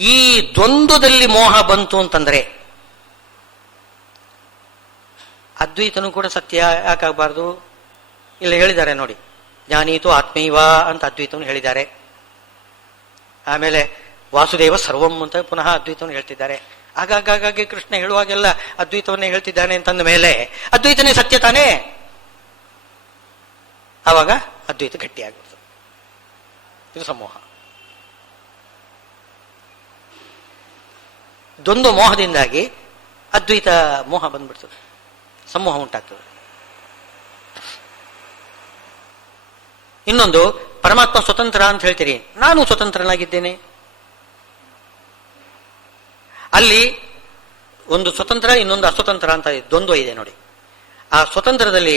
ಈ ದ್ವಂದ್ವದಲ್ಲಿ ಮೋಹ ಬಂತು ಅಂತಂದ್ರೆ ಅದ್ವೈತನೂ ಕೂಡ ಸತ್ಯ ಯಾಕಾಗಬಾರ್ದು? ಇಲ್ಲ ಹೇಳಿದ್ದಾರೆ ನೋಡಿ, ಜ್ಞಾನೀತು ಆತ್ಮೈವ ಅಂತ ಅದ್ವೈತವನ್ನು ಹೇಳಿದ್ದಾರೆ. ಆಮೇಲೆ ವಾಸುದೇವ ಸರ್ವಂ ಅಂತ ಪುನಃ ಅದ್ವೈತವನ್ನು ಹೇಳ್ತಿದ್ದಾರೆ. ಆಗಾಗಾಗಿ ಕೃಷ್ಣ ಹೇಳುವಾಗೆಲ್ಲ ಅದ್ವೈತವನ್ನೇ ಹೇಳ್ತಿದ್ದಾನೆ ಅಂತಂದ ಮೇಲೆ ಅದ್ವೈತನೇ ಸತ್ಯ ತಾನೇ? ಆವಾಗ ಅದ್ವೈತ ಗಟ್ಟಿಯಾಗ್ಬಿಡ್ತದೆ. ಇದು ಸಮೂಹ. ದ್ವಂದ್ವ ಮೋಹದಿಂದಾಗಿ ಅದ್ವೈತ ಮೋಹ ಬಂದ್ಬಿಡ್ತದೆ, ಸಮೂಹ ಉಂಟಾಗ್ತದೆ. ಇನ್ನೊಂದು, ಪರಮಾತ್ಮ ಸ್ವತಂತ್ರ ಅಂತ ಹೇಳ್ತೀರಿ, ನಾನು ಸ್ವತಂತ್ರನಾಗಿದ್ದೇನೆ. ಅಲ್ಲಿ ಒಂದು ಸ್ವತಂತ್ರ, ಇನ್ನೊಂದು ಅಸ್ವತಂತ್ರ ಅಂತ ದ್ವಂದ್ವ ಇದೆ ನೋಡಿ. ಆ ಸ್ವತಂತ್ರದಲ್ಲಿ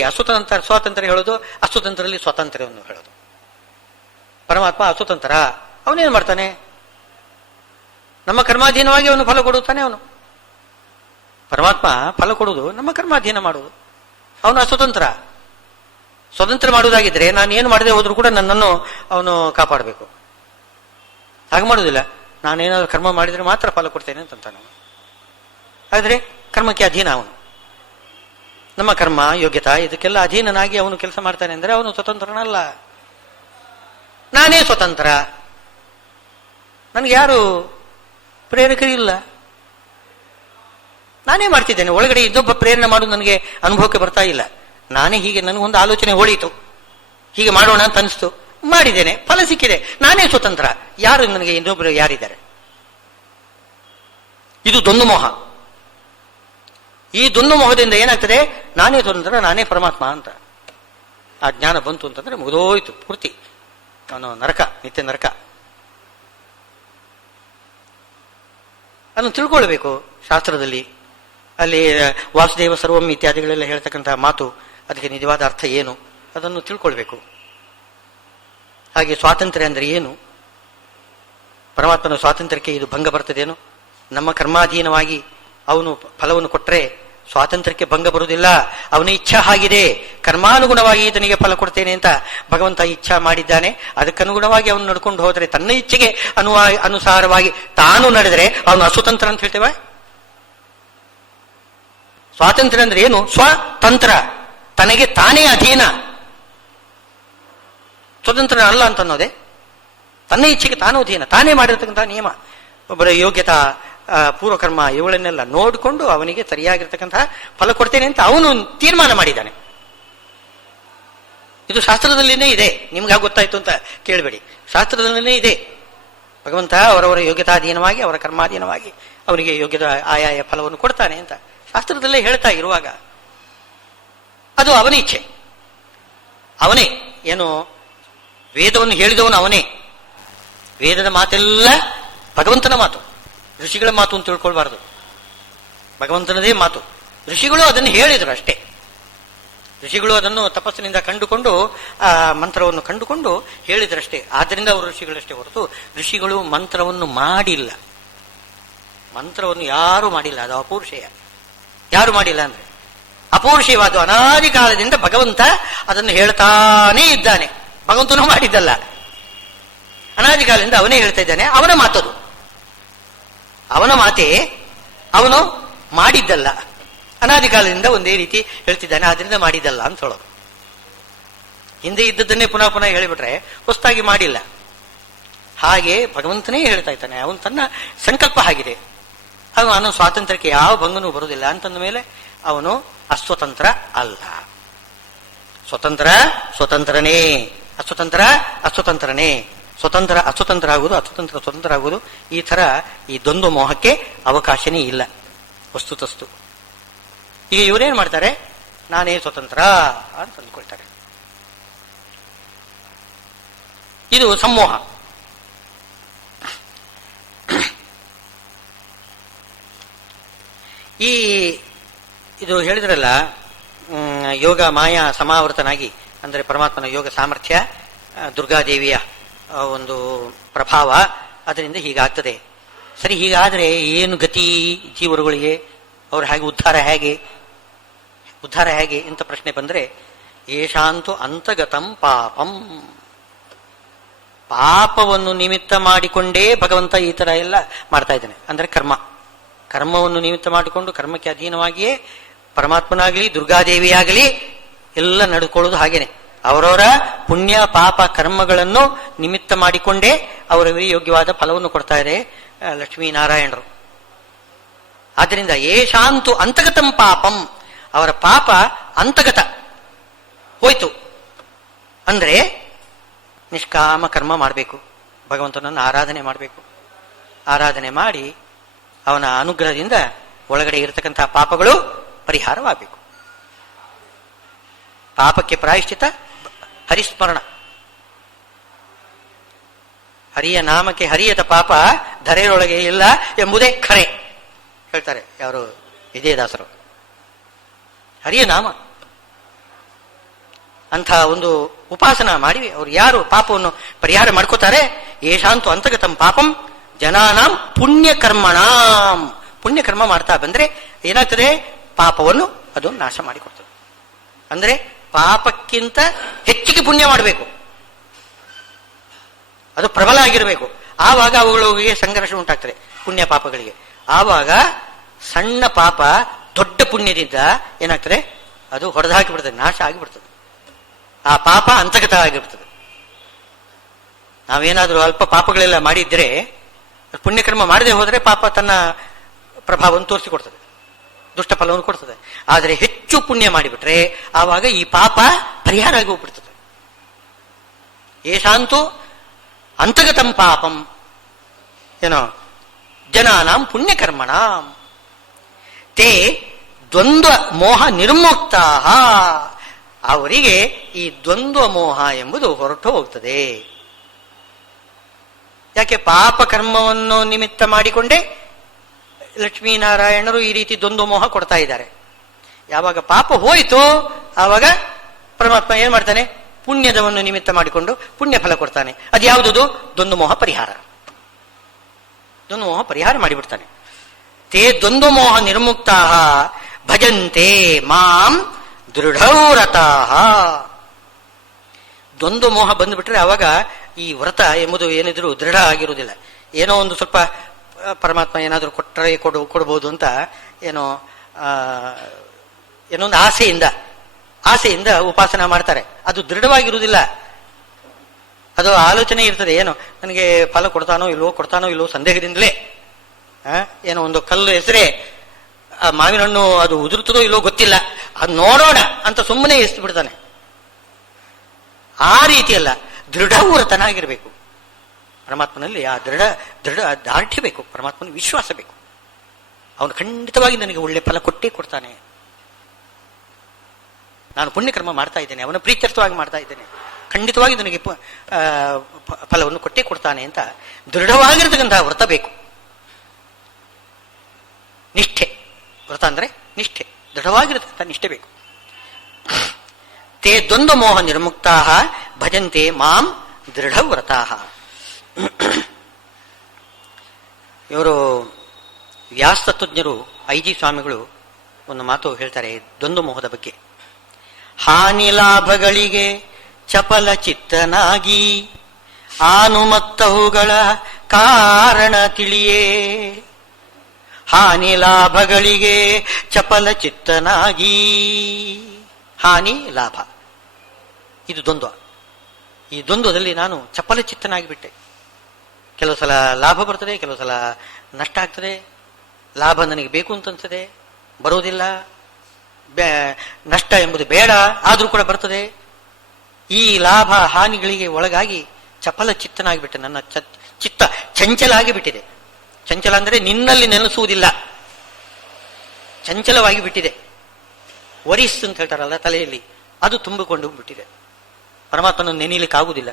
ಸ್ವಾತಂತ್ರ್ಯ ಹೇಳೋದು, ಅಸ್ವತಂತ್ರದಲ್ಲಿ ಸ್ವಾತಂತ್ರ್ಯವನ್ನು ಹೇಳೋದು. ಪರಮಾತ್ಮ ಅಸ್ವತಂತ್ರ, ಅವನೇನು ಮಾಡ್ತಾನೆ? ನಮ್ಮ ಕರ್ಮಾಧೀನವಾಗಿ ಅವನು ಫಲ ಕೊಡುತ್ತಾನೆ. ಅವನು ಪರಮಾತ್ಮ ಫಲ ಕೊಡುವುದು ನಮ್ಮ ಕರ್ಮಾಧೀನ ಮಾಡುವುದು. ಅವನು ಅಸ್ವತಂತ್ರ. ಸ್ವತಂತ್ರ ಮಾಡುವುದಾಗಿದ್ರೆ ನಾನು ಏನು ಮಾಡದೆ ಹೋದ್ರೂ ಕೂಡ ನನ್ನನ್ನು ಅವನು ಕಾಪಾಡಬೇಕು. ಹಾಗೆ ಮಾಡುವುದಿಲ್ಲ. ನಾನೇನಾದ್ರೂ ಕರ್ಮ ಮಾಡಿದ್ರೆ ಮಾತ್ರ ಫಲ ಕೊಡ್ತೇನೆ ಅಂತಂತಾನೆ. ಆದರೆ ಕರ್ಮಕ್ಕೆ ಅಧೀನ ಅವನು. ನಮ್ಮ ಕರ್ಮ ಯೋಗ್ಯತಾ ಇದಕ್ಕೆಲ್ಲ ಅಧೀನನಾಗಿ ಅವನು ಕೆಲಸ ಮಾಡ್ತಾನೆ ಅಂದ್ರೆ ಅವನು ಸ್ವತಂತ್ರನಲ್ಲ. ನಾನೇ ಸ್ವತಂತ್ರ, ನನಗೆ ಯಾರು ಪ್ರೇರಕರಿಲ್ಲ, ನಾನೇ ಮಾಡ್ತಿದ್ದೇನೆ. ಒಳಗಡೆ ಇನ್ನೊಬ್ಬ ಪ್ರೇರಣೆ ಮಾಡೋದು ನನಗೆ ಅನುಭವಕ್ಕೆ ಬರ್ತಾ ಇಲ್ಲ. ನಾನೇ ಹೀಗೆ, ನನಗೊಂದು ಆಲೋಚನೆ ಹೊಳೀತು, ಹೀಗೆ ಮಾಡೋಣ ಅಂತ ಅನಿಸ್ತು, ಮಾಡಿದ್ದೇನೆ, ಫಲ ಸಿಕ್ಕಿದೆ, ನಾನೇ ಸ್ವತಂತ್ರ. ಯಾರು ನನಗೆ ಇನ್ನೊಬ್ಬರು ಯಾರಿದ್ದಾರೆ? ಇದು ದ್ವಂದ್ವ ಮೋಹ. ಈ ದ್ವಂದ್ವ ಮೋಹದಿಂದ ಏನಾಗ್ತದೆ? ನಾನೇ ಸ್ವತಂತ್ರ, ನಾನೇ ಪರಮಾತ್ಮ ಅಂತ ಆ ಜ್ಞಾನ ಬಂತು ಅಂತಂದ್ರೆ ಮುಗಿದೋಯ್ತು ಪೂರ್ತಿ. ಅವನು ನರಕ, ನಿತ್ಯ ನರಕ. ಅದನ್ನು ತಿಳ್ಕೊಳ್ಬೇಕು. ಶಾಸ್ತ್ರದಲ್ಲಿ ಅಲ್ಲಿ ವಾಸುದೇವ ಸರ್ವಂ ಇತ್ಯಾದಿಗಳೆಲ್ಲ ಹೇಳ್ತಕ್ಕಂತಹ ಮಾತು, ಅದಕ್ಕೆ ನಿಜವಾದ ಅರ್ಥ ಏನು ಅದನ್ನು ತಿಳ್ಕೊಳ್ಬೇಕು. ಹಾಗೆ ಸ್ವಾತಂತ್ರ್ಯ ಅಂದ್ರೆ ಏನು? ಪರಮಾತ್ಮನ ಸ್ವಾತಂತ್ರ್ಯಕ್ಕೆ ಇದು ಭಂಗ ಬರ್ತದೇನು? ನಮ್ಮ ಕರ್ಮಾಧೀನವಾಗಿ ಅವನು ಫಲವನ್ನು ಕೊಟ್ಟರೆ ಸ್ವಾತಂತ್ರ್ಯಕ್ಕೆ ಭಂಗ ಬರುವುದಿಲ್ಲ. ಅವನ ಇಚ್ಛಾ ಆಗಿದೆ, ಕರ್ಮಾನುಗುಣವಾಗಿ ಇದನಿಗೆ ಫಲ ಕೊಡ್ತೇನೆ ಅಂತ ಭಗವಂತ ಇಚ್ಛಾ ಮಾಡಿದ್ದಾನೆ. ಅದಕ್ಕನುಗುಣವಾಗಿ ಅವನು ನಡ್ಕೊಂಡು ಹೋದರೆ, ತನ್ನ ಇಚ್ಛೆಗೆ ಅನುಸಾರವಾಗಿ ತಾನು ನಡೆದರೆ ಅವನು ಅಸ್ವತಂತ್ರ ಅಂತ ಹೇಳ್ತೇವೆ. ಸ್ವಾತಂತ್ರ್ಯ ಅಂದ್ರೆ ಏನು? ಸ್ವತಂತ್ರ, ತನಗೆ ತಾನೇ ಅಧೀನ. ಸ್ವತಂತ್ರ ಅಲ್ಲ ಅಂತ ಅನ್ನೋದೇ ತನ್ನ ಇಚ್ಛೆಗೆ ತಾನು ಅಧೀನ, ತಾನೇ ಮಾಡಿರ್ತಕ್ಕಂಥ ನಿಯಮ. ಒಬ್ಬರ ಯೋಗ್ಯತಾ, ಪೂರ್ವಕರ್ಮ ಇವುಗಳನ್ನೆಲ್ಲ ನೋಡಿಕೊಂಡು ಅವನಿಗೆ ಸರಿಯಾಗಿರ್ತಕ್ಕಂತಹ ಫಲ ಕೊಡ್ತೇನೆ ಅಂತ ಅವನು ತೀರ್ಮಾನ ಮಾಡಿದ್ದಾನೆ. ಇದು ಶಾಸ್ತ್ರದಲ್ಲಿನೇ ಇದೆ. ನಿಮ್ಗೆ ಗೊತ್ತಾಯ್ತು ಅಂತ ಕೇಳಬೇಡಿ, ಶಾಸ್ತ್ರದಲ್ಲಿನೇ ಇದೆ. ಭಗವಂತ ಅವರವರ ಯೋಗ್ಯತಾಧೀನವಾಗಿ, ಅವರ ಕರ್ಮಾಧೀನವಾಗಿ ಅವನಿಗೆ ಯೋಗ್ಯದ ಆಯಾಯ ಫಲವನ್ನು ಕೊಡ್ತಾನೆ ಅಂತ ಶಾಸ್ತ್ರದಲ್ಲೇ ಹೇಳ್ತಾ ಇರುವಾಗ ಅದು ಅವನ ಇಚ್ಛೆ. ಅವನೇ ಏನು ವೇದವನ್ನು ಹೇಳಿದವನು ಅವನೇ. ವೇದದ ಮಾತೆಲ್ಲ ಭಗವಂತನ ಮಾತು, ಋಷಿಗಳ ಮಾತು ಅಂತ ತಿಳ್ಕೊಳ್ಬಾರ್ದು. ಭಗವಂತನದೇ ಮಾತು. ಋಷಿಗಳು ಅದನ್ನು ಹೇಳಿದರು ಅಷ್ಟೇ. ಋಷಿಗಳು ಅದನ್ನು ತಪಸ್ಸಿನಿಂದ ಕಂಡುಕೊಂಡು ಆ ಮಂತ್ರವನ್ನು ಕಂಡುಕೊಂಡು ಹೇಳಿದ್ರಷ್ಟೇ. ಆದ್ದರಿಂದ ಅವರು ಋಷಿಗಳಷ್ಟೇ ಹೊರತು ಋಷಿಗಳು ಮಂತ್ರವನ್ನು ಮಾಡಿಲ್ಲ. ಮಂತ್ರವನ್ನು ಯಾರು ಮಾಡಿಲ್ಲ. ಅದು ಅಪೌರುಷೇಯ. ಯಾರು ಮಾಡಿಲ್ಲ ಅಂದ್ರೆ ಅಪೌರುಷೇಯವಾದ ಅನಾದಿ ಕಾಲದಿಂದ ಭಗವಂತ ಅದನ್ನು ಹೇಳ್ತಾನೇ ಇದ್ದಾನೆ. ಭಗವಂತನೂ ಮಾಡಿದ್ದಲ್ಲ, ಅನಾದಿ ಕಾಲದಿಂದ ಅವನೇ ಹೇಳ್ತಾ ಇದ್ದಾನೆ. ಅವನ ಮಾತದು, ಅವನ ಮಾತೇ, ಅವನು ಮಾಡಿದ್ದಲ್ಲ. ಅನಾದಿ ಕಾಲದಿಂದ ಒಂದೇ ರೀತಿ ಹೇಳ್ತಿದ್ದಾನೆ, ಆದ್ರಿಂದ ಮಾಡಿದ್ದಲ್ಲ ಅಂತ ಹೇಳೋದು. ಹಿಂದೆ ಇದ್ದದ್ದನ್ನೇ ಪುನಃ ಪುನಃ ಹೇಳಿಬಿಟ್ರೆ ಹೊಸದಾಗಿ ಮಾಡಿಲ್ಲ. ಹಾಗೆ ಭಗವಂತನೇ ಹೇಳ್ತಾ ಇದ್ದಾನೆ. ಅವನು ತನ್ನ ಸಂಕಲ್ಪ ಆಗಿದೆ. ಅವನು ಸ್ವಾತಂತ್ರ್ಯಕ್ಕೆ ಯಾವ ಭಂಗನೂ ಬರುವುದಿಲ್ಲ ಅಂತಂದ ಮೇಲೆ ಅವನು ಅಸ್ವತಂತ್ರ ಅಲ್ಲ. ಸ್ವತಂತ್ರ ಸ್ವತಂತ್ರನೇ, ಅಸ್ವತಂತ್ರ ಅಸ್ವತಂತ್ರನೇ. ಸ್ವತಂತ್ರ ಅಸ್ವತಂತ್ರ ಆಗುವುದು, ಅಸ್ವತಂತ್ರ ಸ್ವತಂತ್ರ ಆಗುವುದು, ಈ ತರ ಈ ದ್ವಂದ್ವ ಮೋಹಕ್ಕೆ ಅವಕಾಶನೇ ಇಲ್ಲ ವಸ್ತುತಸ್ತು. ಈಗ ಇವರೇನ್ ಮಾಡ್ತಾರೆ? ನಾನೇ ಸ್ವತಂತ್ರ ಅಂತ ಅಂದ್ಕೊಳ್ತಾರೆ. ಇದು ಸಮೋಹ. ಇದು ಹೇಳಿದ್ರಲ್ಲ, ಯೋಗ ಮಾಯಾ ಸಮಾವೃತನಾಗಿ ಅಂದರೆ ಪರಮಾತ್ಮನ ಯೋಗ ಸಾಮರ್ಥ್ಯ, ದುರ್ಗಾದೇವಿಯ ಒಂದು ಪ್ರಭಾವ, ಅದರಿಂದ ಹೀಗಾಗ್ತದೆ. ಸರಿ, ಹೀಗಾದ್ರೆ ಏನು ಗತಿ ಜೀವರುಗಳಿಗೆ? ಅವ್ರ ಹಾಗೆ ಉದ್ಧಾರ ಹೇಗೆ ಅಂತ ಪ್ರಶ್ನೆ ಬಂದ್ರೆ, ಏಷಾಂತು ಅಂತಗತಂ ಪಾಪಂ. ಪಾಪವನ್ನು ನಿಮಿತ್ತ ಮಾಡಿಕೊಂಡೇ ಭಗವಂತ ಈ ತರ ಎಲ್ಲ ಮಾಡ್ತಾ ಇದ್ದಾನೆ. ಅಂದ್ರೆ ಕರ್ಮವನ್ನು ನಿಮಿತ್ತ ಮಾಡಿಕೊಂಡು ಕರ್ಮಕ್ಕೆ ಅಧೀನವಾಗಿಯೇ ಪರಮಾತ್ಮನಾಗಲಿ ದುರ್ಗಾದೇವಿಯಾಗಲಿ ಎಲ್ಲ ನಡ್ಕೊಳ್ಳೋದು ಹಾಗೇನೆ. ಅವರವರ ಪುಣ್ಯ ಪಾಪ ಕರ್ಮಗಳನ್ನು ನಿಮಿತ್ತ ಮಾಡಿಕೊಂಡೇ ಅವರಿಗೆ ಯೋಗ್ಯವಾದ ಫಲವನ್ನು ಕೊಡ್ತಾ ಇದೆ ಲಕ್ಷ್ಮೀನಾರಾಯಣರು. ಆದ್ದರಿಂದ ಏಷಾಂತು ಅಂತಗತಂ ಪಾಪಂ, ಅವರ ಪಾಪ ಅಂತಗತ ಹೋಯ್ತು ಅಂದ್ರೆ ನಿಷ್ಕಾಮ ಕರ್ಮ ಮಾಡಬೇಕು, ಭಗವಂತನನ್ನು ಆರಾಧನೆ ಮಾಡಬೇಕು. ಆರಾಧನೆ ಮಾಡಿ ಅವನ ಅನುಗ್ರಹದಿಂದ ಒಳಗಡೆ ಇರತಕ್ಕಂತಹ ಪಾಪಗಳು ಪರಿಹಾರವಾಗಬೇಕು. ಪಾಪಕ್ಕೆ ಪ್ರಾಯಶ್ಚಿತ ಹರಿಸ್ಮರಣ. ಹರಿಯ ನಾಮಕ್ಕೆ ಹರಿಯದ ಪಾಪ ಧರೆಯೊಳಗೆ ಇಲ್ಲ ಎಂಬುದೇ ಖರೆ ಹೇಳ್ತಾರೆ ಯಾರು ವಿಜಯದಾಸರು. ಹರಿಯ ನಾಮ ಅಂಥ ಒಂದು ಉಪಾಸನ ಮಾಡಿ ಅವರು ಯಾರು ಪಾಪವನ್ನು ಪರಿಹಾರ ಮಾಡ್ಕೋತಾರೆ, ಏಷಾಂತು ಅಂತಗತಂ ಪಾಪಂ ಜನಾನಾಂ ಪುಣ್ಯಕರ್ಮಣಾಂ. ಪುಣ್ಯಕರ್ಮ ಮಾಡ್ತಾ ಬಂದ್ರೆ ಏನಾಗ್ತದೆ, ಪಾಪವನ್ನು ಅದು ನಾಶ ಮಾಡಿಕೊಡ್ತದೆ. ಅಂದ್ರೆ ಪಾಪಕ್ಕಿಂತ ಹೆಚ್ಚಿಗೆ ಪುಣ್ಯ ಮಾಡಬೇಕು, ಅದು ಪ್ರಬಲ ಆಗಿರಬೇಕು. ಆವಾಗ ಅವುಗಳಿಗೆ ಸಂಘರ್ಷ ಉಂಟಾಗ್ತದೆ ಪುಣ್ಯ ಪಾಪಗಳಿಗೆ. ಆವಾಗ ಸಣ್ಣ ಪಾಪ ದೊಡ್ಡ ಪುಣ್ಯದಿಂದ ಏನಾಗ್ತದೆ, ಅದು ಹೊಡೆದು ಹಾಕಿಬಿಡ್ತದೆ, ನಾಶ ಆಗಿಬಿಡ್ತದೆ. ಆ ಪಾಪ ಅಂತರ್ಗತ ಆಗಿಬಿಡ್ತದೆ. ನಾವೇನಾದ್ರೂ ಅಲ್ಪ ಪಾಪಗಳೆಲ್ಲ ಮಾಡಿದ್ರೆ, ಪುಣ್ಯಕರ್ಮ ಮಾಡದೆ ಹೋದರೆ ಪಾಪ ತನ್ನ ಪ್ರಭಾವವನ್ನು ತೋರಿಸಿಕೊಡ್ತದೆ, ದುಷ್ಟ ಫಲವನ್ನು ಕೊಡ್ತದೆ. ಆದರೆ ಹೆಚ್ಚು ಪುಣ್ಯ ಮಾಡಿಬಿಟ್ರೆ ಆವಾಗ ಈ ಪಾಪ ಪರಿಹಾರ ಆಗಿ ಹೋಗ್ಬಿಡ್ತದೆ. ಏಷಾಂತು ಅಂತಗತಂ ಪಾಪಂ ಏನೋ ಜನಾನಾಂ ಪುಣ್ಯಕರ್ಮಣಾಂ ತೇ ದ್ವಂದ್ವ ಮೋಹ ನಿರ್ಮುಕ್ತಾ. ಅವರಿಗೆ ಈ ದ್ವಂದ್ವ ಮೋಹ ಎಂಬುದು ಹೊರಟು ಹೋಗ್ತದೆ. ಯಾಕೆ? ಪಾಪ ಕರ್ಮವನ್ನು ನಿಮಿತ್ತ ಮಾಡಿಕೊಂಡೇ ಲಕ್ಷ್ಮೀನಾರಾಯಣರು ಈ ರೀತಿ ದ್ವಂದ್ವ ಮೋಹ ಕೊಡ್ತಾ ಇದ್ದಾರೆ. ಯಾವಾಗ ಪಾಪ ಹೋಯಿತು ಆವಾಗ ಪರಮಾತ್ಮ ಏನ್ ಮಾಡ್ತಾನೆ, ಪುಣ್ಯದವನ್ನು ನಿಮಿತ್ತ ಮಾಡಿಕೊಂಡು ಪುಣ್ಯ ಫಲ ಕೊಡ್ತಾನೆ. ಅದು ಯಾವುದದು? ದ್ವಂದ್ವ ಮೋಹ ಪರಿಹಾರ. ದ್ವಂದ್ವ ಮೋಹ ಪರಿಹಾರ ಮಾಡಿಬಿಡ್ತಾನೆ. ತೇ ದ್ವಂದ್ವ ಮೋಹ ನಿರ್ಮುಕ್ತಾ ಭಜಂತೆ ಮಾಂ ದೃಢವ್ರತಾಃ. ದ್ವಂದ್ವ ಮೋಹ ಬಂದುಬಿಟ್ರೆ ಅವಾಗ ಈ ವ್ರತ ಎಂಬುದು ಏನಿದ್ರು ದೃಢ ಆಗಿರುವುದಿಲ್ಲ. ಏನೋ ಒಂದು ಸ್ವಲ್ಪ ಪರಮಾತ್ಮ ಏನಾದರೂ ಕೊಟ್ಟರೆ ಕೊಡಬಹುದು ಅಂತ ಏನೋ ಒಂದು ಆಸೆಯಿಂದ ಉಪಾಸನ ಮಾಡ್ತಾರೆ. ಅದು ದೃಢವಾಗಿರುವುದಿಲ್ಲ. ಅದು ಆಲೋಚನೆ ಇರ್ತದೆ, ಏನೋ ನನಗೆ ಫಲ ಕೊಡ್ತಾನೋ ಇಲ್ವೋ ಸಂದೇಹದಿಂದಲೇ ಏನೋ ಒಂದು ಕಲ್ಲು ಹೆಸರೇ ಮಾವಿನ ಹಣ್ಣು ಅದು ಉದುರುತ್ತದೋ ಇಲ್ಲೋ ಗೊತ್ತಿಲ್ಲ, ಅದು ನೋಡೋಣ ಅಂತ ಸುಮ್ಮನೆ ಎಸ್ತು ಬಿಡ್ತಾನೆ. ಆ ರೀತಿಯಲ್ಲ, ದೃಢವ್ರತನಾಗಿರ್ಬೇಕು ಪರಮಾತ್ಮನಲ್ಲಿ. ಆ ದೃಢ ದಾರ್ಢ್ಯ ಬೇಕು, ಪರಮಾತ್ಮನ ವಿಶ್ವಾಸ ಬೇಕು. ಅವನು ಖಂಡಿತವಾಗಿ ನನಗೆ ಒಳ್ಳೆ ಫಲ ಕೊಟ್ಟೇ ಕೊಡ್ತಾನೆ. ನಾನು ಪುಣ್ಯಕರ್ಮ ಮಾಡ್ತಾ ಇದ್ದೇನೆ, ಅವನ ಪ್ರೀತ್ಯರ್ಥವಾಗಿ ಮಾಡ್ತಾ ಇದ್ದೇನೆ, ಖಂಡಿತವಾಗಿ ನನಗೆ ಫಲವನ್ನು ಕೊಟ್ಟೇ ಕೊಡ್ತಾನೆ ಅಂತ ದೃಢವಾಗಿರ್ತಕ್ಕಂತಹ ವ್ರತ ಬೇಕು. ನಿಷ್ಠೆ, ವ್ರತ ಅಂದ್ರೆ ನಿಷ್ಠೆ, ದೃಢವಾಗಿರತಕ್ಕಂಥ ನಿಷ್ಠೆ ಬೇಕು. ತೇ ದ್ವಂದ್ವ ಮೋಹ ನಿರ್ಮುಕ್ತಾ ಭಜಂತೆ ಮಾಂ ದೃಢವ್ರತಾ. ಇವರು ವ್ಯಾಸತತ್ವಜ್ಞರು ಐಜಿ ಸ್ವಾಮಿಗಳು ಒಂದು ಮಾತು ಹೇಳ್ತಾರೆ ದ್ವಂದ್ವ ಮೋಹದ ಬಗ್ಗೆ. ಹಾನಿ ಲಾಭಗಳಿಗೆ ಚಪಲ ಚಿತ್ತನಾಗಿ ಆನುಮತ್ತವುಗಳ ಕಾರಣ ತಿಳಿಯೇ. ಹಾನಿ ಲಾಭಗಳಿಗೆ ಚಪಲ ಚಿತ್ತನಾಗಿ. ಹಾನಿ ಲಾಭ ಇದು ದ್ವಂದ್ವ. ಈ ದ್ವಂದ್ವದಲ್ಲಿ ನಾನು ಚಪಲ ಚಿತ್ತನಾಗಿ ಬಿಟ್ಟೆ. ಕೆಲವು ಸಲ ಲಾಭ ಬರ್ತದೆ, ಕೆಲವು ಸಲ ನಷ್ಟ ಆಗ್ತದೆ. ಲಾಭ ನನಗೆ ಬೇಕು ಅಂತ ಅನ್ಸದೆ, ಬರುವುದಿಲ್ಲ. ನಷ್ಟ ಎಂಬುದು ಬೇಡ ಆದ್ರೂ ಕೂಡ ಬರ್ತದೆ. ಈ ಲಾಭ ಹಾನಿಗಳಿಗೆ ಒಳಗಾಗಿ ಚಪಲ ಚಿತ್ತನಾಗಿಬಿಟ್ಟೆ. ನನ್ನ ಚಿತ್ತ ಚಂಚಲ ಆಗಿಬಿಟ್ಟಿದೆ. ಚಂಚಲ ಅಂದ್ರೆ ನಿನ್ನಲ್ಲಿ ನೆಲೆಸುವುದಿಲ್ಲ, ಚಂಚಲವಾಗಿ ಬಿಟ್ಟಿದೆ. ವರಿಸ್ ಅಂತ ಹೇಳ್ತಾರಲ್ಲ ತಲೆಯಲ್ಲಿ, ಅದು ತುಂಬಿಕೊಂಡು ಬಿಟ್ಟಿದೆ. ಪರಮಾತ್ಮನನ್ನು ನೆನೀಲಿಕ್ಕಾಗುವುದಿಲ್ಲ,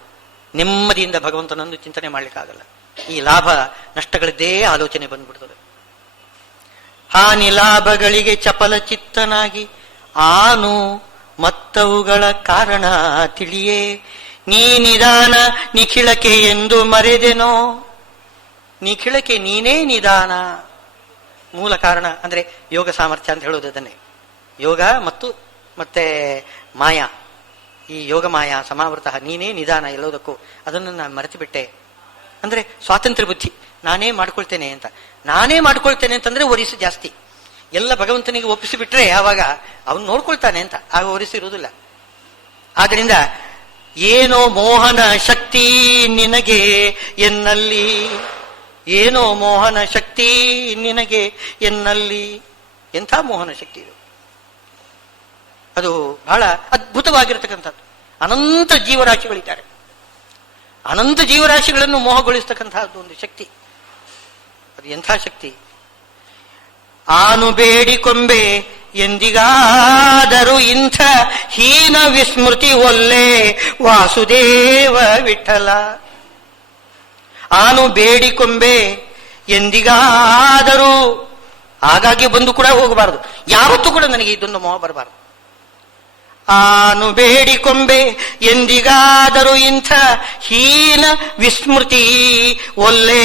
ನೆಮ್ಮದಿಯಿಂದ ಭಗವಂತನನ್ನು ಚಿಂತನೆ ಮಾಡ್ಲಿಕ್ಕಾಗಲ್ಲ. ಈ ಲಾಭ ನಷ್ಟಗಳದ್ದೇ ಆಲೋಚನೆ ಬಂದ್ಬಿಡ್ತದೆ. ಹಾನಿ ಲಾಭಗಳಿಗೆ ಚಪಲ ಚಿತ್ತನಾಗಿ ಆನು ಮತ್ತವುಗಳ ಕಾರಣ ತಿಳಿಯೇ. ನೀ ನಿಧಾನ ನಿಖಿಳಕೆ ಎಂದು ಮರೆದೆನೋ. ನಿಖಿಳಕೆ ನೀನೇ ನಿಧಾನ. ಮೂಲ ಕಾರಣ ಅಂದ್ರೆ ಯೋಗ ಸಾಮರ್ಥ್ಯ ಅಂತ ಹೇಳೋದು ಅದನ್ನೇ. ಯೋಗ ಮತ್ತೆ ಮಾಯಾ ಈ ಯೋಗಮಾಯ ಸಮಾವೃತ ನೀನೇ ನಿಧಾನ ಎಲ್ಲೋದಕ್ಕೂ, ಅದನ್ನು ನಾನು ಮರೆತು ಬಿಟ್ಟೆ. ಅಂದ್ರೆ ಸ್ವಾತಂತ್ರ್ಯ ಬುದ್ಧಿ, ನಾನೇ ಮಾಡ್ಕೊಳ್ತೇನೆ ಅಂತ. ನಾನೇ ಮಾಡ್ಕೊಳ್ತೇನೆ ಅಂತಂದ್ರೆ ಒರಿಸು ಜಾಸ್ತಿ. ಎಲ್ಲ ಭಗವಂತನಿಗೆ ಒಪ್ಪಿಸಿಬಿಟ್ರೆ ಆವಾಗ ಅವನು ನೋಡ್ಕೊಳ್ತಾನೆ ಅಂತ, ಆಗ ಒರಿಸಿರುವುದಿಲ್ಲ. ಆದ್ರಿಂದ ಏನೋ ಮೋಹನ ಶಕ್ತಿ ನಿನಗೆ ಎನ್ನಲ್ಲಿ, ಏನೋ ಮೋಹನ ಶಕ್ತಿ ನಿನಗೆ ಎನ್ನಲ್ಲಿ. ಎಂಥ ಮೋಹನ ಶಕ್ತಿ ಇದು! ಅದು ಬಹಳ ಅದ್ಭುತವಾಗಿರತಕ್ಕಂಥದ್ದು. ಅನಂತ ಜೀವರಾಶಿಗಳಿದ್ದಾರೆ, ಅನಂತ ಜೀವರಾಶಿಗಳನ್ನು ಮೋಹಗೊಳಿಸ್ತಕ್ಕಂಥದ್ದು ಒಂದು ಶಕ್ತಿ. ಅದು ಎಂಥ ಶಕ್ತಿ! ಆನು ಬೇಡಿಕೊಂಬೆ ಎಂದಿಗಾದರೂ ಇಂಥ ಹೀನ ವಿಸ್ಮೃತಿ ಒಲ್ಲೆ ವಾಸುದೇವ ವಿಠಲ. ಆನು ಬೇಡಿಕೊಂಬೆ ಎಂದಿಗಾದರೂ, ಆಗಾಗ್ಗೆ ಬಂದು ಕೂಡ ಹೋಗಬಾರದು, ಯಾವತ್ತೂ ಕೂಡ ನನಗೆ ಇದೊಂದು ಮೋಹ ಬರಬಾರದು. ಆನು ಬೇಡಿಕೊಂಬೆ ಎಂದಿಗಾದರೂ ಇಂಥ ಹೀನ ವಿಸ್ಮೃತಿ ಒಲ್ಲೆ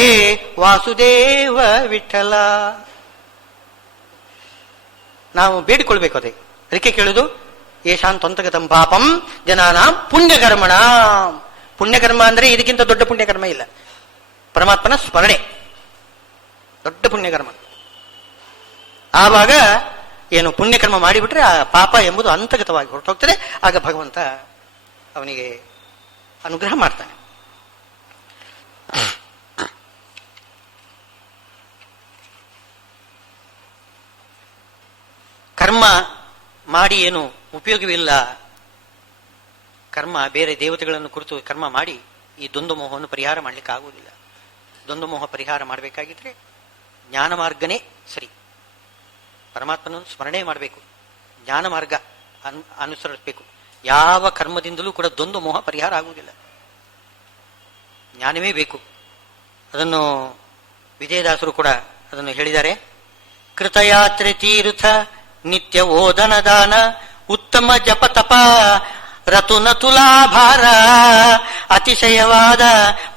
ವಾಸುದೇವ ವಿಠಲ. ನಾವು ಬೇಡಿಕೊಳ್ಬೇಕು, ಅದಕ್ಕೆ ಕೇಳುದು ಯಶಾಂತಂತಗತಂ ಪಾಪಂ ಜನಾನಾಂ ಪುಣ್ಯಕರ್ಮಣ. ಪುಣ್ಯಕರ್ಮ ಅಂದ್ರೆ ಇದಕ್ಕಿಂತ ದೊಡ್ಡ ಪುಣ್ಯಕರ್ಮ ಇಲ್ಲ. ಪರಮಾತ್ಮನ ಸ್ಮರಣೆ ದೊಡ್ಡ ಪುಣ್ಯಕರ್ಮ. ಆವಾಗ ಏನು ಪುಣ್ಯಕರ್ಮ ಮಾಡಿಬಿಟ್ರೆ ಆ ಪಾಪ ಎಂಬುದು ಅಂತರ್ಗತವಾಗಿ ಹೊರಟೋಗ್ತದೆ. ಆಗ ಭಗವಂತ ಅವನಿಗೆ ಅನುಗ್ರಹ ಮಾಡ್ತಾನೆ. ಕರ್ಮ ಮಾಡಿ ಏನು ಉಪಯೋಗವಿಲ್ಲ. ಕರ್ಮ ಬೇರೆ ದೇವತೆಗಳನ್ನು ಕುರಿತು ಕರ್ಮ ಮಾಡಿ ಈ ದ್ವಂದ್ವ ಮೋಹವನ್ನು ಪರಿಹಾರ ಮಾಡಲಿಕ್ಕೆ ಆಗುವುದಿಲ್ಲ. ದ್ವಂದ್ವ ಮೋಹ ಪರಿಹಾರ ಮಾಡಬೇಕಾಗಿದ್ರೆ ಜ್ಞಾನ ಮಾರ್ಗನೇ ಸರಿ. ಪರಮಾತ್ಮನನ್ನು ಸ್ಮರಣೆ ಮಾಡಬೇಕು, ಜ್ಞಾನ ಮಾರ್ಗ ಅನುಸರಿಸಬೇಕು. ಯಾವ ಕರ್ಮದಿಂದಲೂ ಕೂಡ ದ್ವಂದ್ವ ಮೋಹ ಪರಿಹಾರ ಆಗುವುದಿಲ್ಲ. ಜ್ಞಾನವೇ ಬೇಕು. ಅದನ್ನು ವಿಜಯದಾಸರು ಕೂಡ ಅದನ್ನು ಹೇಳಿದ್ದಾರೆ. ಕೃತಯಾತ್ರೆ ತೀರ್ಥ ನಿತ್ಯ ಓದನ ದಾನ ಉತ್ತಮ ಜಪ ತಪ ರತುನ ತುಲಾಭಾರ ಅತಿಶಯವಾದ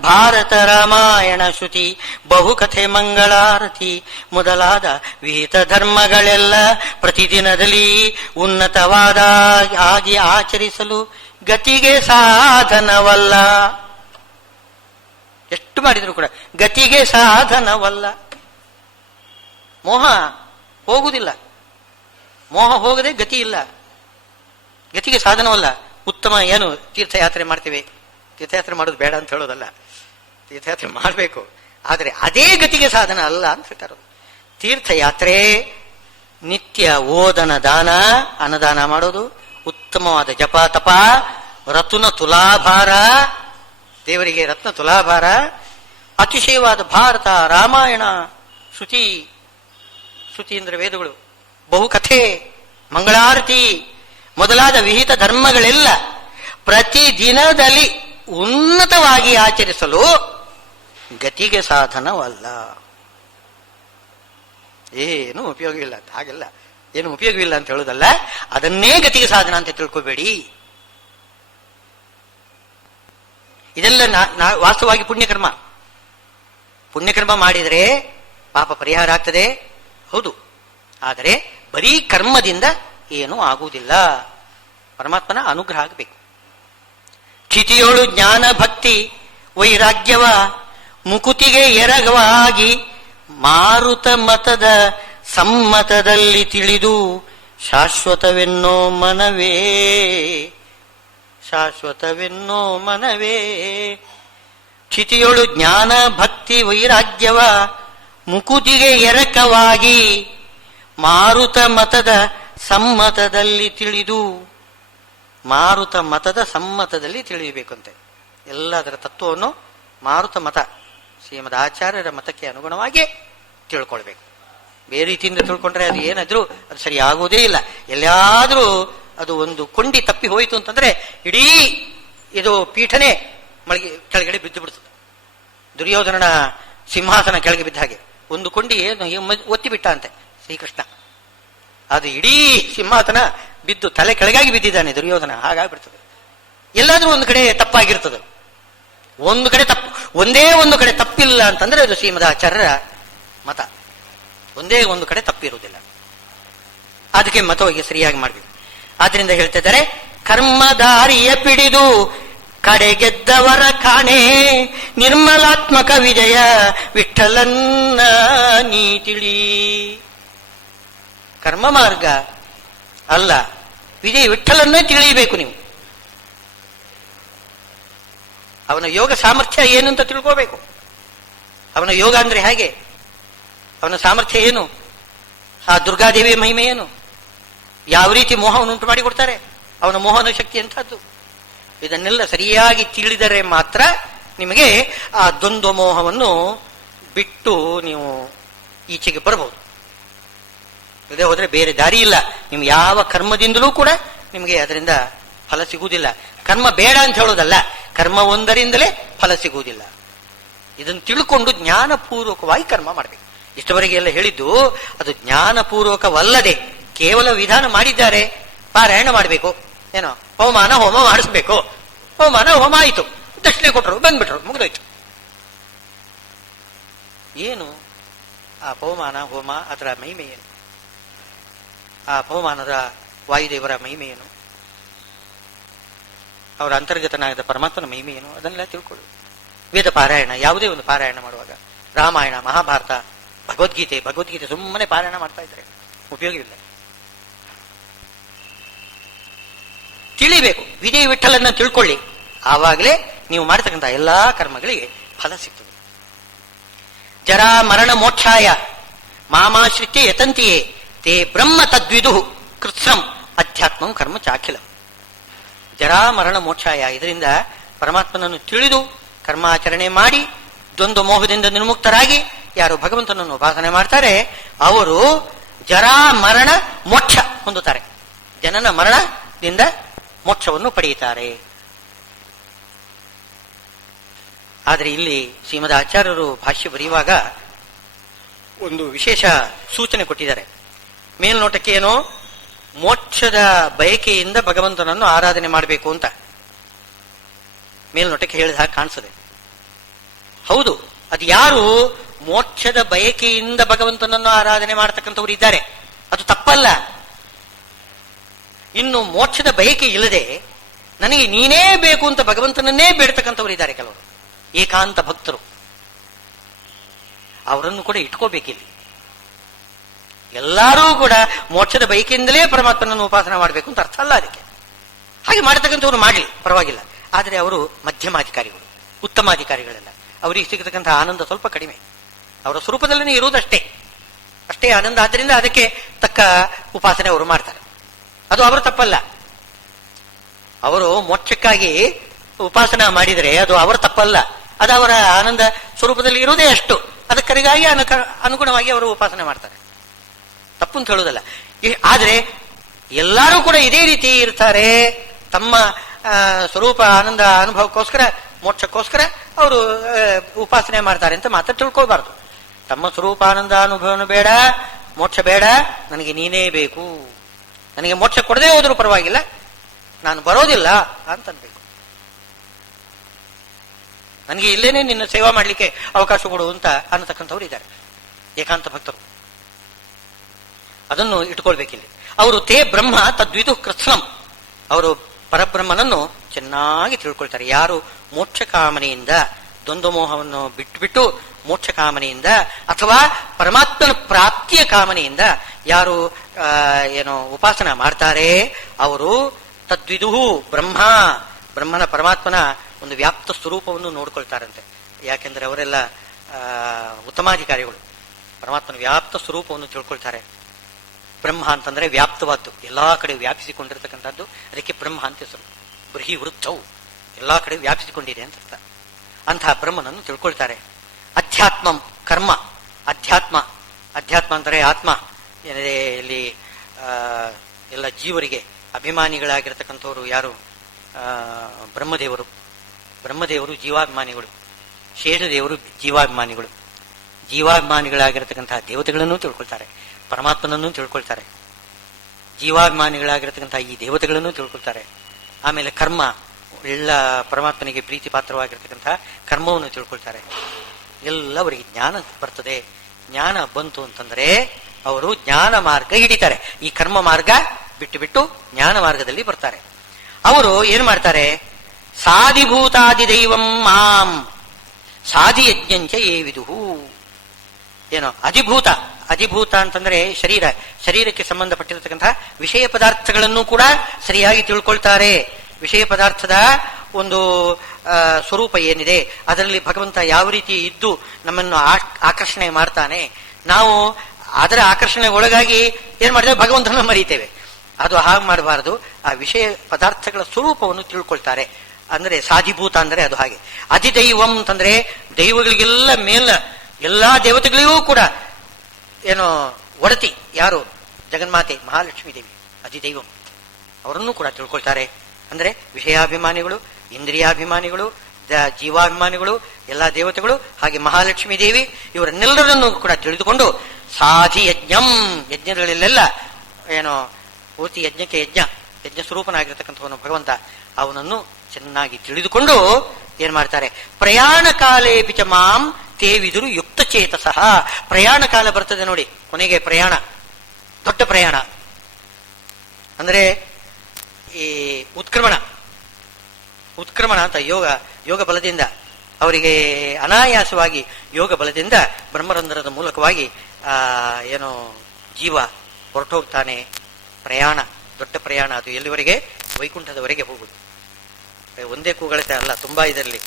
ಭಾರತ ರಾಮಾಯಣ ಶ್ರುತಿ ಬಹುಕಥೆ ಮಂಗಳಾರತಿ ಮೊದಲಾದ ವಿಹಿತ ಧರ್ಮಗಳೆಲ್ಲ ಪ್ರತಿದಿನದಲ್ಲಿ ಉನ್ನತವಾದ ಆಗಿ ಆಚರಿಸಲು ಗತಿಗೆ ಸಾಧನವಲ್ಲ. ಎಷ್ಟು ಮಾಡಿದ್ರು ಕೂಡ ಗತಿಗೆ ಸಾಧನವಲ್ಲ. ಮೋಹ ಹೋಗುವುದಿಲ್ಲ. ಮೋಹ ಹೋಗದೆ ಗತಿ ಇಲ್ಲ, ಗತಿಗೆ ಸಾಧನವಲ್ಲ. ಉತ್ತಮ ಏನು ತೀರ್ಥಯಾತ್ರೆ ಮಾಡ್ತೇವೆ, ತೀರ್ಥಯಾತ್ರೆ ಮಾಡೋದು ಬೇಡ ಅಂತ ಹೇಳೋದಲ್ಲ, ತೀರ್ಥಯಾತ್ರೆ ಮಾಡಬೇಕು. ಆದರೆ ಅದೇ ಗತಿಗೆ ಸಾಧನ ಅಲ್ಲ ಅಂತ ಹೇಳ್ತಾರೆ. ತೀರ್ಥಯಾತ್ರೆ ನಿತ್ಯ ಓದನ ದಾನ, ಅನ್ನದಾನ ಮಾಡೋದು, ಉತ್ತಮವಾದ ಜಪ ತಪ, ರತ್ನ ತುಲಾಭಾರ, ದೇವರಿಗೆ ರತ್ನ ತುಲಾಭಾರ, ಅತಿಶಯವಾದ ಭಾರತ ರಾಮಾಯಣ ಶ್ರುತಿ, ಶ್ರುತಿ ಅಂದ್ರೆ ವೇದಗಳು, ಬಹುಕಥೆ ಮಂಗಳಾರತಿ ಮೊದಲಾದ ವಿಹಿತ ಧರ್ಮಗಳೆಲ್ಲ ಪ್ರತಿದಿನದಲ್ಲಿ ಉನ್ನತವಾಗಿ ಆಚರಿಸಲು ಗತಿಗೆ ಸಾಧನವಲ್ಲ. ಏನು ಉಪಯೋಗವಿಲ್ಲ ಅಂತ, ಹಾಗೆಲ್ಲ ಏನು ಉಪಯೋಗವಿಲ್ಲ ಅಂತ ಹೇಳೋದಲ್ಲ, ಅದನ್ನೇ ಗತಿಗೆ ಸಾಧನ ಅಂತ ತಿಳ್ಕೋಬೇಡಿ. ಇದೆಲ್ಲ ವಾಸ್ತವವಾಗಿ ಪುಣ್ಯಕರ್ಮ. ಪುಣ್ಯಕರ್ಮ ಮಾಡಿದರೆ ಪಾಪ ಪರಿಹಾರ ಆಗ್ತದೆ, ಹೌದು. ಆದರೆ ಬರೀ ಕರ್ಮದಿಂದ ಏನೂ ಆಗುವುದಿಲ್ಲ. ಪರಮಾತ್ಮನ ಅನುಗ್ರಹ ಆಗಬೇಕು. ಕ್ಷಿತಿಯೋಳು ಜ್ಞಾನ ಭಕ್ತಿ ವೈರಾಗ್ಯವ ಮುಕುತಿಗೆ ಎರಗವಾಗಿ ಮಾರುತ ಮತದ ಸಮ್ಮತದಲ್ಲಿ ತಿಳಿದು ಶಾಶ್ವತವೆನ್ನೋ ಮನವೇ, ಶಾಶ್ವತವೆನ್ನೋ ಮನವೇ. ಕ್ಷಿತಿಯೋಳು ಜ್ಞಾನ ಭಕ್ತಿ ವೈರಾಗ್ಯವ ಮುಕುತಿಗೆ ಎರಕವಾಗಿ ಮಾರುತ ಮತದ ಸಮ್ಮತದಲ್ಲಿ ತಿಳಿದು, ಮಾರುತ ಮತದ ಸಮ್ಮತದಲ್ಲಿ ತಿಳಿಯಬೇಕಂತೆ. ಎಲ್ಲದರ ತತ್ವವನ್ನು ಮಾರುತ ಮತ ಶ್ರೀಮದ್ ಆಚಾರ್ಯರ ಮತಕ್ಕೆ ಅನುಗುಣವಾಗಿ ತಿಳ್ಕೊಳ್ಬೇಕು. ಬೇರೆ ರೀತಿಯಿಂದ ತಿಳ್ಕೊಂಡ್ರೆ ಅದು ಏನಾದ್ರೂ ಅದು ಸರಿ ಆಗುವುದೇ ಇಲ್ಲ. ಎಲ್ಲಾದ್ರೂ ಅದು ಒಂದು ಕೊಂಡಿ ತಪ್ಪಿ ಹೋಯಿತು ಅಂತಂದ್ರೆ ಇಡೀ ಇದು ಪೀಠನೇ ಕೆಳಗಡೆ ಬಿದ್ದು ಬಿಡ್ತದೆ. ದುರ್ಯೋಧನನ ಸಿಂಹಾಸನ ಕೆಳಗೆ ಬಿದ್ದ ಹಾಗೆ ಒಂದು ಕೊಂಡಿ ಒತ್ತಿ ಬಿಟ್ಟ ಅಂತೆ ಶ್ರೀಕೃಷ್ಣ. ಅದು ಇಡೀ ಸಿಂಹಾಸನ ಬಿದ್ದು ತಲೆ ಕೆಳಗಾಗಿ ಬಿದ್ದಿದ್ದಾನೆ ದುರ್ಯೋಧನ. ಹಾಗಾಗ್ಬಿಡ್ತದೆ. ಎಲ್ಲಾದ್ರೂ ಒಂದು ಕಡೆ ತಪ್ಪಾಗಿರ್ತದೆ. ಒಂದು ಕಡೆ ತಪ್ಪು, ಒಂದೇ ಒಂದು ಕಡೆ ತಪ್ಪಿಲ್ಲ ಅಂತಂದ್ರೆ ಅದು ಶ್ರೀಮದಾಚಾರ್ಯರ ಮತ. ಒಂದೇ ಒಂದು ಕಡೆ ತಪ್ಪಿರುವುದಿಲ್ಲ. ಅದಕ್ಕೆ ಮತವಾಗಿ ಸರಿಯಾಗಿ ಮಾಡಬೇಕು. ಆದ್ರಿಂದ ಹೇಳ್ತಾ ಇದ್ದಾರೆ, ಕರ್ಮದಾರಿಯ ಪಿಡಿದು ಕಡೆಗೆದ್ದವರ ಕಾಣೆ ನಿರ್ಮಲಾತ್ಮಕ ವಿಜಯ ವಿಠಲನ್ನ ನೀ ತಿಳಿ. ಕರ್ಮ ಮಾರ್ಗ ಅಲ್ಲ, ವಿಜಯ ವಿಠಲನ್ನೇ ತಿಳಿಯಬೇಕು ನೀವು. ಅವನ ಯೋಗ ಸಾಮರ್ಥ್ಯ ಏನು ಅಂತ ತಿಳ್ಕೋಬೇಕು. ಅವನ ಯೋಗ ಅಂದ್ರೆ ಹೇಗೆ, ಅವನ ಸಾಮರ್ಥ್ಯ ಏನು, ಆ ದುರ್ಗಾದೇವಿಯ ಮಹಿಮೆ ಏನು, ಯಾವ ರೀತಿ ಮೋಹವನ್ನು ಉಂಟು ಮಾಡಿಕೊಡ್ತಾರೆ, ಅವನ ಮೋಹನ ಶಕ್ತಿ ಎಂಥದ್ದು, ಇದನ್ನೆಲ್ಲ ಸರಿಯಾಗಿ ತಿಳಿದರೆ ಮಾತ್ರ ನಿಮಗೆ ಆ ದ್ವಂದ್ವ ಮೋಹವನ್ನು ಬಿಟ್ಟು ನೀವು ಈಚೆಗೆ ಬರಬಹುದು. ಇದೇ ಹೋದ್ರೆ ಬೇರೆ ದಾರಿ ಇಲ್ಲ. ನೀವು ಯಾವ ಕರ್ಮದಿಂದಲೂ ಕೂಡ ನಿಮಗೆ ಅದರಿಂದ ಫಲ ಸಿಗುವುದಿಲ್ಲ. ಕರ್ಮ ಬೇಡ ಅಂತ ಹೇಳೋದಲ್ಲ, ಕರ್ಮ ಒಂದರಿಂದಲೇ ಫಲ ಸಿಗುವುದಿಲ್ಲ. ಇದನ್ನು ತಿಳ್ಕೊಂಡು ಜ್ಞಾನಪೂರ್ವಕವಾಗಿ ಕರ್ಮ ಮಾಡಬೇಕು. ಇಷ್ಟವರೆಗೆ ಎಲ್ಲ ಹೇಳಿದ್ದು ಅದು ಜ್ಞಾನಪೂರ್ವಕವಲ್ಲದೆ ಕೇವಲ ವಿಧಾನ ಮಾಡಿದ್ದಾರೆ, ಪಾರಾಯಣ ಮಾಡಬೇಕು, ಏನೋ ಹೋಮಾನ ಹೋಮ ಮಾಡಿಸ್ಬೇಕು, ಹೋಮಾನ ಹೋಮ ಆಯಿತು, ದಕ್ಷಿಣೆ ಕೊಟ್ಟರು, ಬಂದ್ಬಿಟ್ರು, ಮುಗಿದೋಯ್ತು. ಏನು ಆ ಪವಮಾನ ಹೋಮ, ಅದರ ಮಹಿಮೆ ಏನು, ಆ ಪವಮಾನದ ವಾಯುದೇವರ ಮಹಿಮೆ ಏನು, ಅವರ ಅಂತರ್ಗತನಾದ ಪರಮಾತ್ಮನ ಮಹಿಮೆ ಏನು, ಅದನ್ನೆಲ್ಲ ತಿಳ್ಕೊಳ್ಳಿ. ವೇದ ಪಾರಾಯಣ, ಯಾವುದೇ ಒಂದು ಪಾರಾಯಣ ಮಾಡುವಾಗ ರಾಮಾಯಣ, ಮಹಾಭಾರತ, ಭಗವದ್ಗೀತೆ ಸುಮ್ಮನೆ ಪಾರಾಯಣ ಮಾಡ್ತಾ ಇದ್ದಾರೆ, ಉಪಯೋಗವಿಲ್ಲ. ತಿಳಿಬೇಕು, ವಿಜಯ ವಿಠಲನ್ನ ತಿಳ್ಕೊಳ್ಳಿ, ಆವಾಗಲೇ ನೀವು ಮಾಡತಕ್ಕಂಥ ಎಲ್ಲಾ ಕರ್ಮಗಳಿಗೆ ಫಲ ಸಿಗ್ತದೆ. ಜರಾ ಮರಣ ಮೋಕ್ಷಾಯ ಮಾಮಾಶ್ರಿತ್ಯ ಯತಂತಿಯೇ ತೇ ಬ್ರಹ್ಮ ತದ್ವಿದು ಕೃತ್ಸಂ ಅಧ್ಯಾತ್ಮಂ ಕರ್ಮ ಚಾಖಿಲ. ಜರಾ ಮರಣ ಮೋಕ್ಷಾಯ, ಇದರಿಂದ ಪರಮಾತ್ಮನನ್ನು ತಿಳಿದು ಕರ್ಮಾಚರಣೆ ಮಾಡಿ ದ್ವಂದ್ವ ಮೋಹದಿಂದ ನಿರ್ಮುಕ್ತರಾಗಿ ಯಾರು ಭಗವಂತನನ್ನು ಉಪಾಸನೆ ಮಾಡ್ತಾರೆ ಅವರು ಜರಾ ಮರಣ ಮೋಕ್ಷ ಹೊಂದುತ್ತಾರೆ. ಜನನ ಮರಣದಿಂದ ಮೋಕ್ಷವನ್ನು ಪಡೆಯುತ್ತಾರೆ. ಆದರೆ ಇಲ್ಲಿ ಶ್ರೀಮದ್ ಆಚಾರ್ಯರು ಭಾಷ್ಯ ಬರೆಯುವಾಗ ಒಂದು ವಿಶೇಷ ಸೂಚನೆ ಕೊಟ್ಟಿದ್ದಾರೆ. ಮೇಲ್ನೋಟಕ್ಕೆ ಏನೋ ಮೋಕ್ಷದ ಬಯಕೆಯಿಂದ ಭಗವಂತನನ್ನು ಆರಾಧನೆ ಮಾಡಬೇಕು ಅಂತ ಮೇಲ್ನೋಟಕ್ಕೆ ಹೇಳಿದ ಹಾಗೆ ಕಾಣಿಸ್ತದೆ. ಹೌದು, ಅದು ಯಾರು ಮೋಕ್ಷದ ಬಯಕೆಯಿಂದ ಭಗವಂತನನ್ನು ಆರಾಧನೆ ಮಾಡತಕ್ಕಂಥವ್ರು ಇದ್ದಾರೆ, ಅದು ತಪ್ಪಲ್ಲ. ಇನ್ನು ಮೋಕ್ಷದ ಬಯಕೆ ಇಲ್ಲದೆ ನನಗೆ ನೀನೇ ಬೇಕು ಅಂತ ಭಗವಂತನನ್ನೇ ಬೇಡ್ತಕ್ಕಂಥವ್ರು ಇದ್ದಾರೆ ಕೆಲವರು, ಏಕಾಂತ ಭಕ್ತರು. ಅವರನ್ನು ಕೂಡ ಇಟ್ಕೋಬೇಕಿಲ್ಲಿ. ಎಲ್ಲರೂ ಕೂಡ ಮೋಕ್ಷದ ಬಯಕೆಯಿಂದಲೇ ಪರಮಾತ್ಮನನ್ನು ಉಪಾಸನೆ ಮಾಡಬೇಕು ಅಂತ ಅರ್ಥ ಅಲ್ಲ ಅದಕ್ಕೆ. ಹಾಗೆ ಮಾಡತಕ್ಕಂಥವ್ರು ಮಾಡಲಿ, ಪರವಾಗಿಲ್ಲ. ಆದರೆ ಅವರು ಮಧ್ಯಮಾಧಿಕಾರಿಗಳು, ಉತ್ತಮಾಧಿಕಾರಿಗಳೆಲ್ಲ. ಅವರಿಗೆ ಸಿಗತಕ್ಕಂಥ ಆನಂದ ಸ್ವಲ್ಪ ಕಡಿಮೆ, ಅವರ ಸ್ವರೂಪದಲ್ಲೇ ಇರುವುದಷ್ಟೇ, ಅಷ್ಟೇ ಆನಂದ. ಆದ್ದರಿಂದ ಅದಕ್ಕೆ ತಕ್ಕ ಉಪಾಸನೆ ಅವರು ಮಾಡ್ತಾರೆ, ಅದು ಅವರ ತಪ್ಪಲ್ಲ. ಅವರು ಮೋಕ್ಷಕ್ಕಾಗಿ ಉಪಾಸನ ಮಾಡಿದರೆ ಅದು ಅವರ ತಪ್ಪಲ್ಲ, ಅದು ಅವರ ಆನಂದ ಸ್ವರೂಪದಲ್ಲಿ ಇರುವುದೇ ಅಷ್ಟು. ಅದಕ್ಕರಿಗಾಗಿ ಅನುಗುಣವಾಗಿ ಅವರು ಉಪಾಸನೆ ಮಾಡ್ತಾರೆ, ತಪ್ಪು ಅಂತ ಹೇಳುವುದಲ್ಲ. ಆದರೆ ಎಲ್ಲರೂ ಕೂಡ ಇದೇ ರೀತಿ ಇರ್ತಾರೆ, ತಮ್ಮ ಸ್ವರೂಪ ಆನಂದ ಅನುಭವಕ್ಕೋಸ್ಕರ, ಮೋಕ್ಷಕ್ಕೋಸ್ಕರ ಅವರು ಉಪಾಸನೆ ಮಾಡ್ತಾರೆ ಅಂತ ಮಾತ್ರ ತಿಳ್ಕೊಳ್ಬಾರ್ದು. ತಮ್ಮ ಸ್ವರೂಪಾನಂದ ಅನುಭವನು ಬೇಡ, ಮೋಕ್ಷ ಬೇಡ, ನನಗೆ ನೀನೇ ಬೇಕು, ನನಗೆ ಮೋಕ್ಷ ಕೊಡದೇ ಹೋದ್ರೂ ಪರವಾಗಿಲ್ಲ, ನಾನು ಬರೋದಿಲ್ಲ ಅಂತನ್ಬೇಕು. ನನಗೆ ಇಲ್ಲೇನೆ ನಿನ್ನ ಸೇವಾ ಮಾಡಲಿಕ್ಕೆ ಅವಕಾಶ ಕೊಡು ಅಂತ ಅನ್ನತಕ್ಕಂಥವ್ರು ಇದ್ದಾರೆ, ಏಕಾಂತ ಭಕ್ತರು. ಅದನ್ನು ಇಟ್ಕೊಳ್ಬೇಕಿಲ್ಲಿ. ಅವರು ತೇ ಬ್ರಹ್ಮ ತದ್ವಿದು ಕೃತ್ಸ್ನಂ, ಅವರು ಪರಬ್ರಹ್ಮನನ್ನು ಚೆನ್ನಾಗಿ ತಿಳ್ಕೊಳ್ತಾರೆ. ಯಾರು ಮೋಕ್ಷ ಕಾಮನೆಯಿಂದ, ದ್ವಂದ್ವ ಮೋಹವನ್ನು ಬಿಟ್ಟು ಮೋಕ್ಷ ಕಾಮನೆಯಿಂದ ಅಥವಾ ಪರಮಾತ್ಮನ ಪ್ರಾಪ್ತಿಯ ಕಾಮನೆಯಿಂದ ಯಾರು ಏನು ಉಪಾಸನ ಮಾಡ್ತಾರೆ ಅವರು ತದ್ವಿದು ಬ್ರಹ್ಮನ ಪರಮಾತ್ಮನ ಒಂದು ವ್ಯಾಪ್ತ ಸ್ವರೂಪವನ್ನು ನೋಡ್ಕೊಳ್ತಾರಂತೆ. ಯಾಕೆಂದ್ರೆ ಅವರೆಲ್ಲ ಉತ್ತಮಾಧಿಕಾರಿಗಳು, ಪರಮಾತ್ಮನ ವ್ಯಾಪ್ತ ಸ್ವರೂಪವನ್ನು ತಿಳ್ಕೊಳ್ತಾರೆ. ಬ್ರಹ್ಮ ಅಂತಂದ್ರೆ ವ್ಯಾಪ್ತವಾದ್ದು, ಎಲ್ಲಾ ಕಡೆ ವ್ಯಾಪಿಸಿಕೊಂಡಿರ್ತಕ್ಕಂಥದ್ದು, ಅದಕ್ಕೆ ಬ್ರಹ್ಮ ಅಂತ ಹೆಸರು. ಬೃಹಿ ವೃತ್ತವು ಎಲ್ಲಾ ಕಡೆ ವ್ಯಾಪಿಸಿಕೊಂಡಿದೆ ಅಂತ ಅರ್ಥ. ಅಂತಹ ಬ್ರಹ್ಮನನ್ನು ತಿಳ್ಕೊಳ್ತಾರೆ. ಅಧ್ಯಾತ್ಮಂ ಕರ್ಮ, ಅಧ್ಯಾತ್ಮ ಅಂದರೆ ಆತ್ಮ ಏನಿದೆ ಇಲ್ಲಿ ಎಲ್ಲ ಜೀವರಿಗೆ ಅಭಿಮಾನಿಗಳಾಗಿರ್ತಕ್ಕಂಥವ್ರು ಯಾರು, ಬ್ರಹ್ಮದೇವರು ಜೀವಾಭಿಮಾನಿಗಳು, ಶೇಷದೇವರು ಜೀವಾಭಿಮಾನಿಗಳು. ಜೀವಾಭಿಮಾನಿಗಳಾಗಿರ್ತಕ್ಕಂತಹ ದೇವತೆಗಳನ್ನು ತಿಳ್ಕೊಳ್ತಾರೆ, ಪರಮಾತ್ಮನನ್ನು ತಿಳ್ಕೊಳ್ತಾರೆ, ಜೀವಾಭಿಮಾನಿಗಳಾಗಿರ್ತಕ್ಕಂತಹ ಈ ದೇವತೆಗಳನ್ನು ತಿಳ್ಕೊಳ್ತಾರೆ. ಆಮೇಲೆ ಕರ್ಮ, ಎಲ್ಲ ಪರಮಾತ್ಮನಿಗೆ ಪ್ರೀತಿ ಪಾತ್ರವಾಗಿರ್ತಕ್ಕಂತಹ ಕರ್ಮವನ್ನು ತಿಳ್ಕೊಳ್ತಾರೆ. ಎಲ್ಲವರಿಗೆ ಜ್ಞಾನ ಬರ್ತದೆ. ಜ್ಞಾನ ಬಂತು ಅಂತಂದ್ರೆ ಅವರು ಜ್ಞಾನ ಮಾರ್ಗ ಹಿಡಿತಾರೆ. ಈ ಕರ್ಮ ಮಾರ್ಗ ಬಿಟ್ಟು ಜ್ಞಾನ ಮಾರ್ಗದಲ್ಲಿ ಬರ್ತಾರೆ. ಅವರು ಏನ್ ಮಾಡ್ತಾರೆ, ಸಾಧಿಭೂತಾದಿ ದೈವಂ ಮಾಂ ಸಾಧಿ ಯಜ್ಞಂಚ ಏವಿದುಹು. ಏನೋ ಅಧಿಭೂತ ಅಂತಂದ್ರೆ ಶರೀರಕ್ಕೆ ಸಂಬಂಧಪಟ್ಟಿರತಕ್ಕಂತಹ ವಿಷಯ ಪದಾರ್ಥಗಳನ್ನು ಕೂಡ ಸರಿಯಾಗಿ ತಿಳ್ಕೊಳ್ತಾರೆ. ವಿಷಯ ಪದಾರ್ಥದ ಒಂದು ಸ್ವರೂಪ ಏನಿದೆ, ಅದರಲ್ಲಿ ಭಗವಂತ ಯಾವ ರೀತಿ ಇದ್ದು ನಮ್ಮನ್ನು ಆಕರ್ಷಣೆ ಮಾಡ್ತಾನೆ, ನಾವು ಅದರ ಆಕರ್ಷಣೆ ಒಳಗಾಗಿ ಏನ್ ಮಾಡ್ತೇವೆ, ಭಗವಂತನ ಮರೀತೇವೆ. ಅದು ಹಾಗೆ ಮಾಡಬಾರದು. ಆ ವಿಷಯ ಪದಾರ್ಥಗಳ ಸ್ವರೂಪವನ್ನು ತಿಳ್ಕೊಳ್ತಾರೆ. ಅಂದ್ರೆ ಸಾಧಿಭೂತ ಅಂದ್ರೆ ಅದು ಹಾಗೆ. ಅಧಿದೈವಂ ಅಂತಂದ್ರೆ ದೈವಗಳಿಗೆಲ್ಲ ಮೇಲ ಎಲ್ಲಾ ದೇವತೆಗಳಿಗೂ ಕೂಡ ಏನೋ ಒಡತಿ ಯಾರು, ಜಗನ್ಮಾತೆ ಮಹಾಲಕ್ಷ್ಮೀ ದೇವಿ ಅಧಿದೈವಂ, ಅವರನ್ನು ಕೂಡ ತಿಳ್ಕೊಳ್ತಾರೆ. ಅಂದ್ರೆ ವಿಷಯಾಭಿಮಾನಿಗಳು, ಇಂದ್ರಿಯಾಭಿಮಾನಿಗಳು, ಜೀವಾಭಿಮಾನಿಗಳು, ಎಲ್ಲಾ ದೇವತೆಗಳು, ಹಾಗೆ ಮಹಾಲಕ್ಷ್ಮೀ ದೇವಿ, ಇವರನ್ನೆಲ್ಲರನ್ನು ಕೂಡ ತಿಳಿದುಕೊಂಡು ಸಾಧಿ ಯಜ್ಞಗಳಲ್ಲೆಲ್ಲ ಏನೋ ಪೂರ್ತಿ ಯಜ್ಞಕ್ಕೆ ಯಜ್ಞ ಸ್ವರೂಪನಾಗಿರ್ತಕ್ಕಂಥವನು ಭಗವಂತ, ಅವನನ್ನು ಚೆನ್ನಾಗಿ ತಿಳಿದುಕೊಂಡು ಏನ್ ಮಾಡ್ತಾರೆ, ಪ್ರಯಾಣ ಕಾಲೇ ಪಿಚ ಮಾಂ ತೇ ವಿದುರು ಯುಕ್ತ ಚೇತಸಃ. ಪ್ರಯಾಣ ಕಾಲ ಬರ್ತದೆ ನೋಡಿ, ಕೊನೆಗೆ ಪ್ರಯಾಣ, ದೊಡ್ಡ ಪ್ರಯಾಣ ಅಂದ್ರೆ ಈ ಉತ್ಕ್ರಮಣ ಅಂತ ಯೋಗ ಬಲದಿಂದ ಅವರಿಗೆ ಅನಾಯಾಸವಾಗಿ ಯೋಗ ಬಲದಿಂದ ಬ್ರಹ್ಮರಂಧ್ರದ ಮೂಲಕವಾಗಿ ಏನೋ ಜೀವ ಹೊರಟೋಗ್ತಾನೆ. ಪ್ರಯಾಣ, ದೊಡ್ಡ ಪ್ರಯಾಣ. ಅದು ಎಲ್ಲಿವರೆಗೆ? ವೈಕುಂಠದವರೆಗೆ ಹೋಗುದು. ಒಂದೇ ಕೂಗಳತೆ ಅಲ್ಲ, ತುಂಬಾ ಇದರಲ್ಲಿ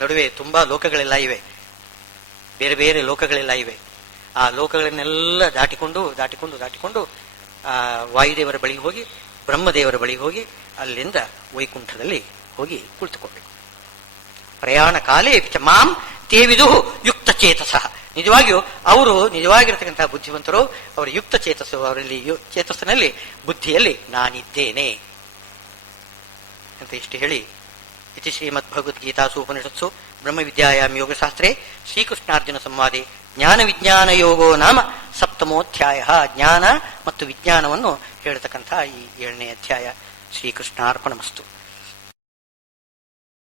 ನಡುವೆ ತುಂಬಾ ಲೋಕಗಳೆಲ್ಲ ಇವೆ, ಬೇರೆ ಬೇರೆ ಲೋಕಗಳೆಲ್ಲ ಇವೆ. ಆ ಲೋಕಗಳನ್ನೆಲ್ಲ ದಾಟಿಕೊಂಡು ಆ ವಾಯುದೇವರ ಬಳಿಗೆ ಹೋಗಿ, ಬ್ರಹ್ಮದೇವರ ಬಳಿಗೆ ಹೋಗಿ, ಅಲ್ಲಿಂದ ವೈಕುಂಠದಲ್ಲಿ ಹೋಗಿ ಕುಳಿತುಕೊಳ್ಬೇಕು. ಪ್ರಯಾಣ ಕಾಲೇ ಮಾಂ ತೇವಿದು ಯುಕ್ತ ಚೇತಸಃ. ನಿಜವಾಗಿಯೂ ಅವರು ನಿಜವಾಗಿರತಕ್ಕಂತಹ ಬುದ್ಧಿವಂತರು, ಅವರ ಯುಕ್ತ ಚೇತಸ್ಸು, ಅವರಲ್ಲಿ ಚೇತಸ್ಸಿನಲ್ಲಿ ಬುದ್ಧಿಯಲ್ಲಿ ನಾನಿದ್ದೇನೆ ಅಂತ ಇಷ್ಟು ಹೇಳಿ, ಇತಿ ಶ್ರೀಮದ್ ಭಗವದ್ಗೀತಾಸು ಉಪನಿಷತ್ಸು ಬ್ರಹ್ಮವಿದ್ಯಾಯಾಂ ಯೋಗಶಾಸ್ತ್ರೇ ಶ್ರೀಕೃಷ್ಣಾರ್ಜುನ ಸಂವಾದೆ ಜ್ಞಾನ ವಿಜ್ಞಾನ ಯೋಗೋ ನಾಮ ಸಪ್ತಮೋಧ್ಯಾಯ. ಜ್ಞಾನ ಮತ್ತು ವಿಜ್ಞಾನವನ್ನು ಹೇಳ್ತಕ್ಕಂಥ ಈ 7ನೇ ಅಧ್ಯಾಯ. ಶ್ರೀಕೃಷ್ಣಾರ್ಪಣಮಸ್ತು.